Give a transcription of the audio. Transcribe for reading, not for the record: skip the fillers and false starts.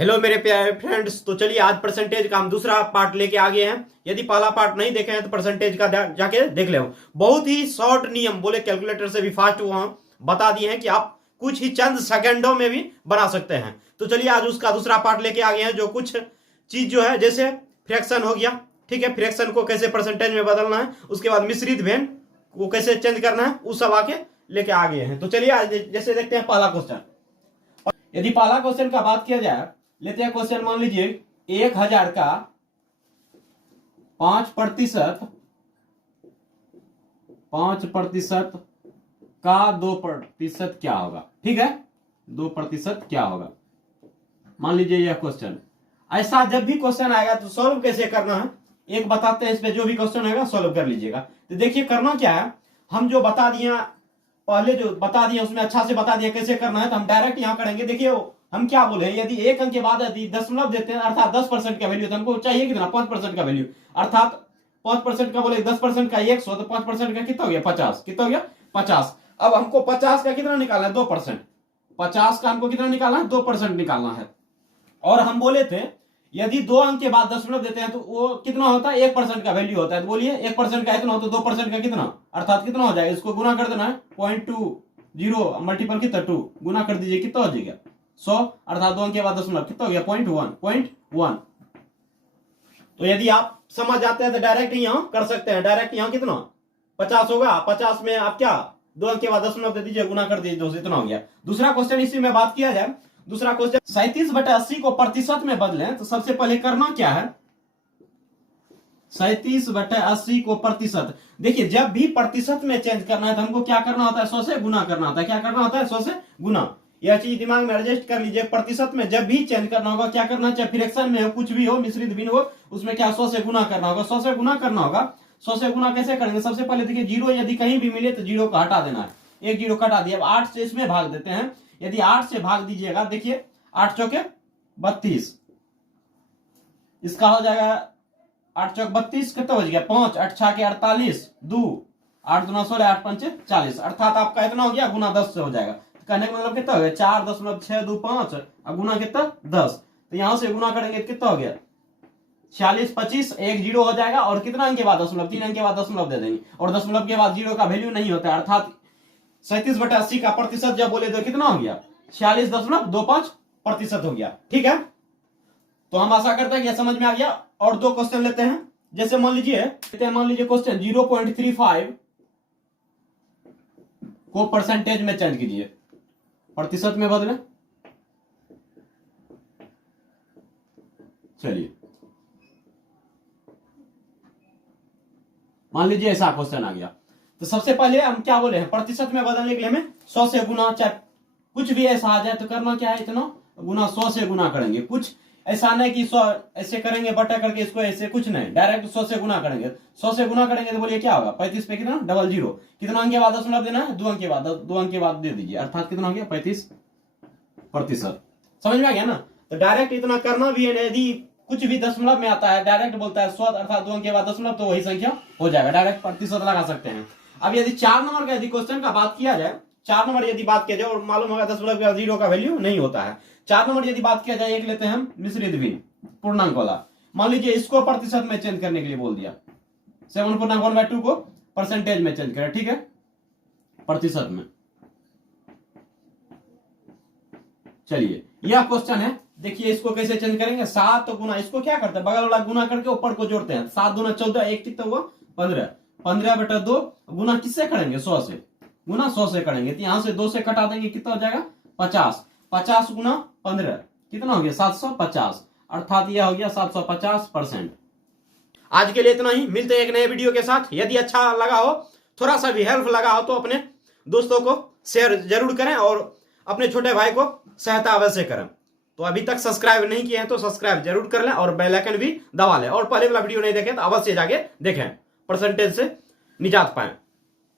Hello मेरे प्यारे friends. तो चलिए आज परसेंटेज का हम दूसरा पार्ट लेके आ गए हैं। यदि पहला पार्ट नहीं देखे हैं तो परसेंटेज का जाके देख ले। बहुत ही शॉर्ट नियम बोले कैलकुलेटर से भी फास्ट वहां बता दिए हैं कि आप कुछ ही चंद सेकंडों में भी बना सकते हैं। तो चलिए आज उसका दूसरा पार्ट लेके आ गए हैं, जो कुछ चीज जो है जैसे फ्रैक्शन हो गया, ठीक है, फ्रैक्शन को कैसे परसेंटेज में बदलना है, उसके बाद मिश्रित भेद को कैसे चेंज करना है, वो सब आके लेके आ गए हैं। तो चलिए आज जैसे देखते हैं पहला क्वेश्चन। यदि पहला क्वेश्चन का बात किया जाए, लेते हैं क्वेश्चन, मान लीजिए 1000 का 5% का 2% क्या होगा। ठीक है, 2% क्या होगा, मान लीजिए यह क्वेश्चन। ऐसा जब भी क्वेश्चन आएगा तो सॉल्व कैसे करना है एक बताते हैं। इस पे जो भी क्वेश्चन आएगा सॉल्व कर लीजिएगा। तो देखिए करना क्या है, हम जो बता दिए पहले, जो बता दिए उसमें अच्छा से बता दिया कैसे करना है, तो हम डायरेक्ट यहां करेंगे। देखिए हम क्या बोले, यदि एक अंक के बाद यदि दशमलव देते हैं अर्थात 10% का वैल्यू, तो हमको चाहिए कितना, 5% का वैल्यू, अर्थात 5% का बोले 10% का 100, तो 5% का कितना हो गया 50, कितना हो गया 50। अब हमको 50 का कितना निकालना है, 2%। 50 का हमको कितना निकालना है, 2% निकालना है। और हम बोले थे यदि 2 अंक के बाद दशमलव देते हैं तो वो कितना होता है, 1% का वैल्यू होता है। तो बोलिए 1% का इतना हो तो 2% का कितना, अर्थात कितना हो जाएगा, इसको गुना कर देना है 0.20 मल्टीपल कितना 2 गुना कर दीजिए, कितना हो जाएगा 100, अर्थात 2 अंक के बाद दशमलव कितना हो गया 0.1। तो यदि आप समझ जाते हैं तो डायरेक्ट यहां कर सकते हैं। डायरेक्ट यहां कितना 50 होगा, 50 में आप क्या 2 अंक के बाद दशमलव दे दीजिए, गुना कर दीजिए, 2 इतना हो गया। दूसरा क्वेश्चन इसी में बात किया जाए, दूसरा क्वेश्चन 37/80 को प्रतिशत में बदलें तो सबसे पहले करना क्या है, 37/80 को प्रतिशत। देखिए जब भी प्रतिशत में चेंज करना है तो हमको क्या करना होता है, 100 से गुना करना होता है। क्या करना होता है, 100 से गुना। यह चीज दिमाग में एडजस्ट कर लीजिए। प्रतिशत में जब भी चेंज करना होगा क्या करना, चाहे फ्रैक्शन में हो, कुछ भी हो, मिश्रित भिन्न हो, उसमें क्या 100 से गुना करना होगा। 100 से गुना करना होगा। 100 से गुना कैसे करेंगे, सबसे पहले देखिए जीरो यदि कहीं भी मिले तो जीरो को हटा देना है, एक जीरो कटा दिया। अब 8 से इसमें भाग देते हैं। यदि 8 से भाग दीजिएगा, देखिए 8 चौके 32, इसका हो जाएगा 8 चौक 32, कितना हो गया 5, 8 6 के 48, 2 8 दूना 16, 8 पंचे 40, अर्थात आपका इतना हो गया गुना 10 से हो जाएगा। तो कहने का मतलब कितना हो गया 4.625 और गुना कितना 10। तो यहां से गुना करेंगे तो कितना हो गया 46, 25, एक जीरो हो जाएगा। और कितना अंक के बाद दशमलव, 3 अंक के बाद दशमलव दे देंगे, और दशमलव के बाद जीरो का वैल्यू नहीं होता है। अर्थात 37/80 का प्रतिशत जब बोले तो कितना हो गया 46.25% हो गया। ठीक है, तो हम आशा करते हैं कि यह समझ में आ गया। और 2 क्वेश्चन लेते हैं। जैसे मान लीजिए क्वेश्चन 0.35 को परसेंटेज में चेंज कीजिए, प्रतिशत में बदले। चलिए मान लीजिए ऐसा क्वेश्चन आ गया, तो सबसे पहले हम क्या बोले हैं, प्रतिशत में बदलने के लिए हमें 100 से गुना, चाहे कुछ भी ऐसा आ जाए तो करना क्या है, इतना गुना 100 से गुना करेंगे। कुछ ऐसा नहीं कि 100 ऐसे करेंगे बटा करके इसको, ऐसे कुछ नहीं, डायरेक्ट 100 से गुना करेंगे। 100 से गुना करेंगे तो बोलिए क्या होगा 35 पे कितना 00, कितना अंक के बाद दशमलव देना है, 2 अंक के बाद, 2 अंक के बाद दे दीजिए, अर्थात कितना हो गया 35%। समझ में आ गया ना। तो डायरेक्ट इतना करना भी है। यदि कुछ भी दशमलव में आता है डायरेक्ट बोलता है 100, अर्थात 2 अंक के बाद दशमलव, तो वही संख्या हो जाएगा, डायरेक्ट प्रतिशत लगा सकते हैं। अब यदि 4 नंबर का यदि क्वेश्चन का बात किया जाए, 4 नंबर यदि बात किया जाए, और मालूम होगा दशमलव के बाद जीरो का वैल्यू नहीं होता है। 4 नंबर यदि बात किया जाए, एक लेते हैं हम मिश्रित भिन्न पूर्णांक वाला। मान लीजिए इसको प्रतिशत में चेंज करने के लिए बोल दिया, 7.1/2 को परसेंटेज में चेंज करें। ठीक है, प्रतिशत में। चलिए यह क्वेश्चन है, देखिए इसको कैसे चेंज करेंगे। 7 गुना, इसको क्या करते हैं बगल वाला गुना करके ऊपर को जोड़ते हैं। 7 दूना 14, एक कितना हुआ 15, 15/2 गुना किससे करेंगे 100 से, गुना 100 से करेंगे। तो यहां से 2 से कटा देंगे, कितना हो जाएगा 50, 50 गुना 15 कितना हो गया 750, अर्थात यह हो गया 750%। आज के लिए इतना ही, मिलते हैं एक नए वीडियो के साथ। यदि अच्छा लगा हो, थोड़ा सा भी हेल्प लगा हो, तो अपने दोस्तों को शेयर जरूर करें और अपने छोटे भाई को सहायता अवश्य करें। तो अभी तक सब्सक्राइब नहीं किए हैं तो सब्सक्राइब जरूर कर लें और बेल आइकन भी दबा लें। और पहले वाला वीडियो नहीं देखें तो अवश्य जाके देखें, परसेंटेज से निजात पाएं।